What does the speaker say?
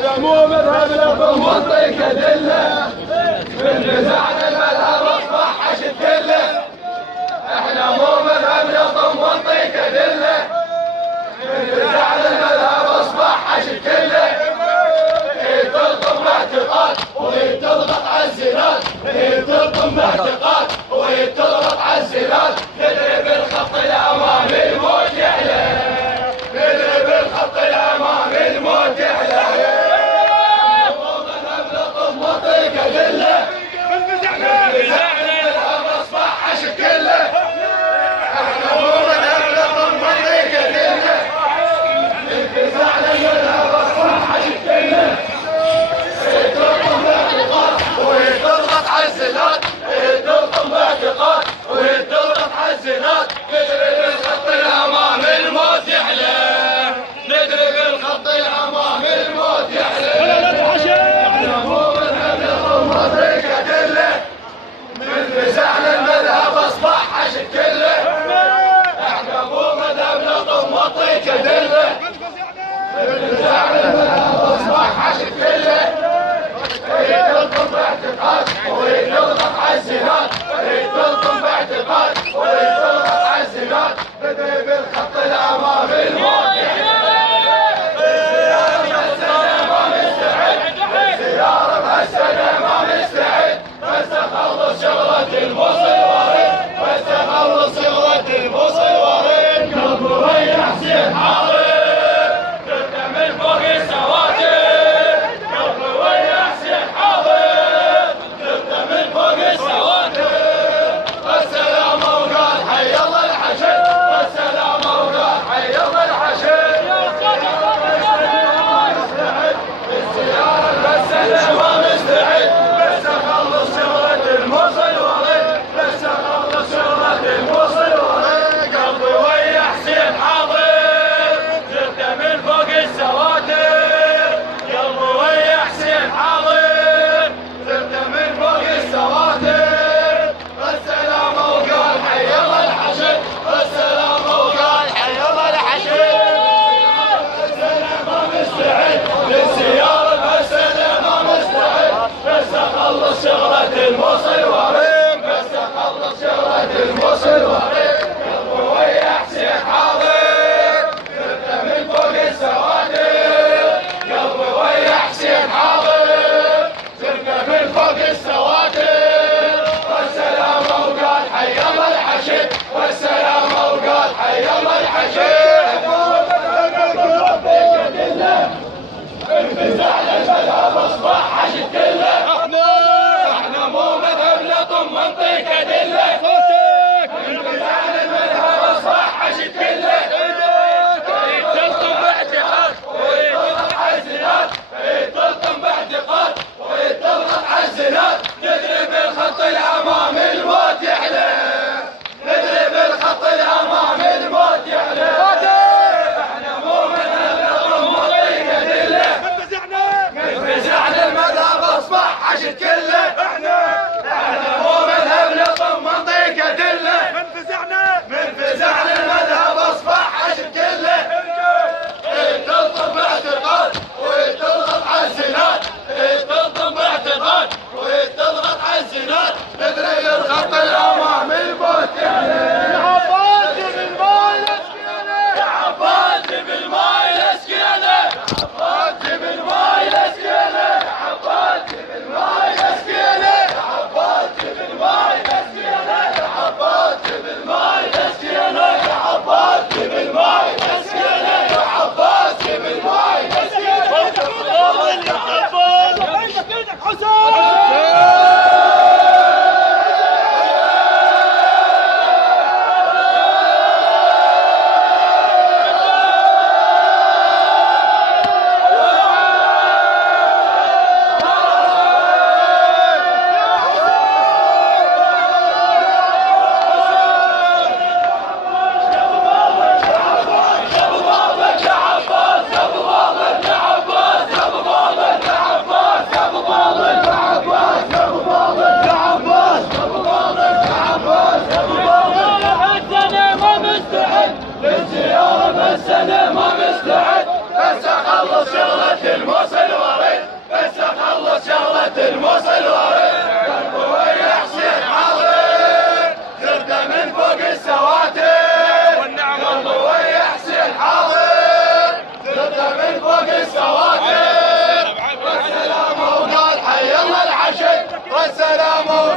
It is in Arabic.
احنا مو مذهبنا في المنطقة دلة، من نزعنا المذهب اصبح حشد كله. احنا مو مذهبنا في المنطقة دلة، من نزعنا المذهب اصبح حشد كله. تلطم باعتقاد وهي تضغط على الزناد، هي تلطم باعتقاد وهي تضغط على الزناد. ندري بالخط الامامي الموت يحلى، ندري بالخط الامامي الموت يحلى. مو مذهبنا في المنطقة دلة، من نزعنا المذهب اصبح حشد كله. احنا مو مذهبنا في المنطقة دلة، من نزعنا المذهب اصبح حشد كله. تلطم باعتقاد وهي تضغط على الزناد، تلطم باعتقاد وهي تضغط على الزناد. ندري بالخط الامامي الموت يحلى، ندري بالخط الامامي الموت يحلى. احنا مو مذهبنا في المنطقة دلة، من نزعنا المذهب اصبح حشد كله. احنا مو مذهبنا في المنطقة دلة، من نزعنا المذهب اصبح حشد كله. هي تلطم باعتقاد وهي تضغط على الزناد، هي تلطم باعتقاد وهي تضغط على الزناد. ندري بالخط الامامي الموت يحلى. الزيارة ما مستعد، الزيارة بهالسنة ما مستعد. بس اخلص شغلة الموصل ورد، بس اخلص شغلة الموصل ورد. قلبي ويا حسين حاضر، تبدا من فوق السواتر. قلبي ويا حسين حاضر، تبدا من فوق السواتر. السلام وقال حي الله الحشد، السلام وقال حي الله الحشد. الزيارة بس انا ما مستعد، بس اخلص شغلة الموصل ورد، بس اخلص شغلة الموصل ورد. قلبي ويا حسين حاضر، تبدا من فوق السواتر. قلبي ويا حسين حاضر، تبدا من فوق السواتر. السلام وقال حي الله الحشد، السلام وقال حي الله الحشد. بس انا ما مستعد للزيارة، بس انا ما مستعد، بس اخلص شغلة الموصل ورد، بس اخلص شغلة الموصل ورد. قلبي ويا حسين حاضر، تبدا من فوق السواتر. قلبي ويا حسين حاضر، تبدا من فوق السواتر. والسلام وقال حي الله الحشد، والسلام وقال حي الله الحشد. انفزعنا المذهب اصبح حشد كله. احنا مو مذهبنا طم منطقة دلة، انفزعنا المذهب اصبح حشد كله. هي تلطم باعتقاد وهي تضغط على الزناد، هي تلطم باعتقاد وهي تضغط على الزناد. ندري بالخط الامامي الموت يحلى، ندري بالخط الامامي الموت يحلى. احنا مو مذهبنا طم منطقة دلة، انفزعنا المذهب اصبح حشد كله. احنا مو مذهبنا طم منطقة دلة، منفزعنا المذهب اصبح حشد كله. هي تلطم باعتقاد وهي تضغط على الزناد، هي تلطم باعتقاد وهي تضغط على الزناد. ندري بالخط الامامي الموت يحلى. يا عباس بالماي الاسكينة، يا عباس بالماي الاسكينة، يا عباس بالماي الاسكينة، يا عباس بالماي الاسكينة، يا عباس بالماي الاسكينة، يا عباس بالماي الاسكينة، يا عباس بالماي الاسكينة، يا عباس بالماي الاسكينة. يا عباس ايدك حسين. بس انا ما مستعد، بس اخلص شغلة الموصل والسلام